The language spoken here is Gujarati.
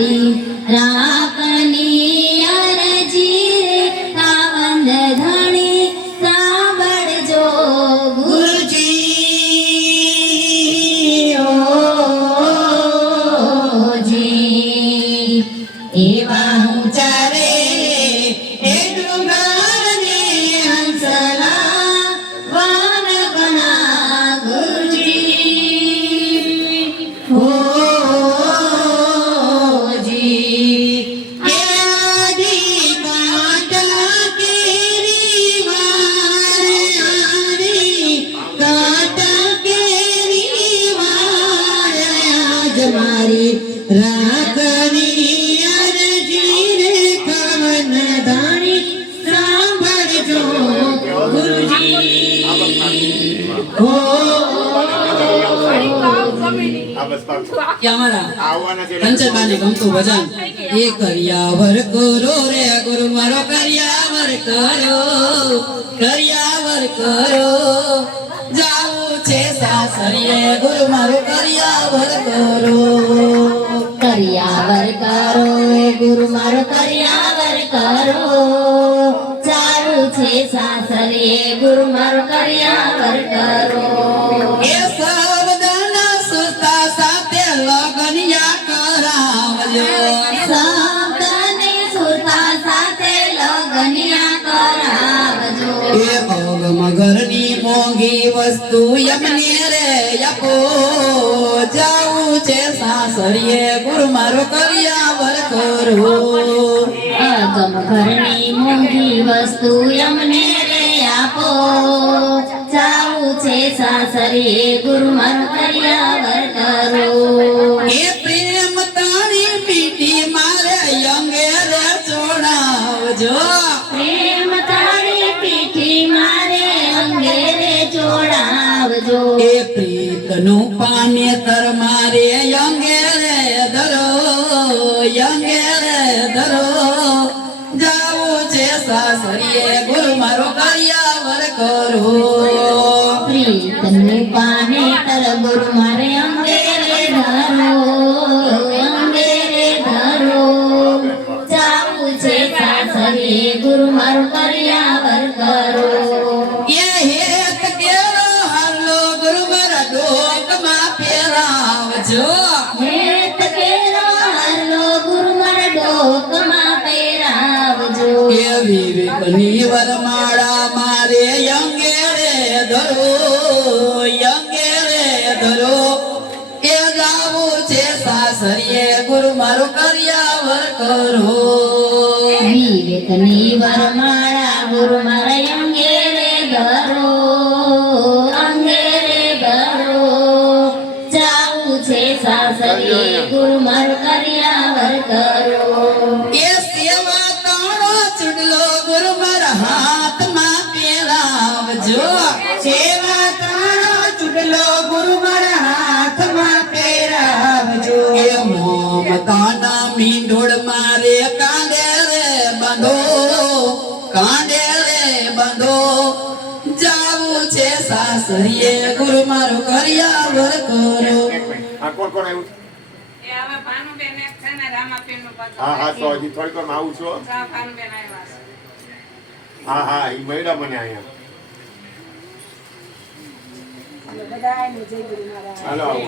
મારી રાખની અરજી રે કાવંદ ધણી સાંભળજો ગુરુજી ઓ જી એવા હું ચારે એ ડુંગરને હંસલા વાન ગણા ગુરુજી ઓ મારી રાખની અરજી રે કાવન ધાણી સાંભળજો ગુરુજી કંચનબાને ગમતું ભજન એ કર્યાવર કરો રે ગુરુ મારો કર્યાવર કરો જાવું છે સાસરીએ ગુરુ મારો કર્યાવર કરો ગુરુ મારો કર્યાવર કરો ચારું છે સાસરે ગુરુ મારો કર્યાવર કરો એ સબદના સુતા સાથે લગનિયા કરાવજો સબદને સુરતા સાથે લગનિયા કરાવજો એ મગરની મોંઘી વસ્તુ યમને રે યપો જાવું છે સાસરીએ ગુરુ મારો કર્યાવર કરો અગમ ઘરની મોંઘી વસ્તુ અમને રે આપો જાવું છે સાસરે ગુરુ મારો કર્યાવર કરો એ પ્રેમ તારી પીઠી મારે અંગે રે ચોડાવજો પ્રેમ તારી પીઠી મારે અંગે રે જોડાવજો એ પ્રીતનું પાનેતર મારે અંગે રે ધરો જાવું છે સાસરીએ ગુરુ મારો કર્યાવર કરો પ્રીતને પાને તર ગુરુ મારે અંગે રે ધરો જાવું છે સાસરે ગુરુ મારો કર્યાવર કરો એ હેત કેરો હાલો ગુરુ મારા ડોકમાં ફેરાવજો હેત કેરો હાલો ગુરુ મારા ડોકમાં પહેરાવજો એ વિવેકની વરમાળા મારે અંગે રે ધરો એ જાવું છે સાસરીએ ગુરુ મારો કર્યાવર કરો વિવેકની વરમાળા ગુરુ મારા અંગે રે ધરો જાવું છે સાસરે ગુરુ મારો કર્યાવર કરો એ સેવા તાણો ચૂડલો ગુરુ મારા હાથમાં પહેરાવજો સેવા તાણો ચૂડલો ગુરુ મારા હાથમાં પહેરાવજો એ મમતાના મીંઢોળ મારે કાંડે રે બંધો જાવું છે સાસરીએ ગુરુ મારો કર્યાવર કરો આ કોણ કોણ આવ્યું એ હવે ભાનુબેન એક છે ને રામાપીરનું પત્ર હા તો હજી થોડીક વારમાં આવું છું ભાનુબેન આવ્યા છે હા ઈ મળ્યા મને અહીંયા બધાને જય ગુરુ મહારાજ હાલો આવો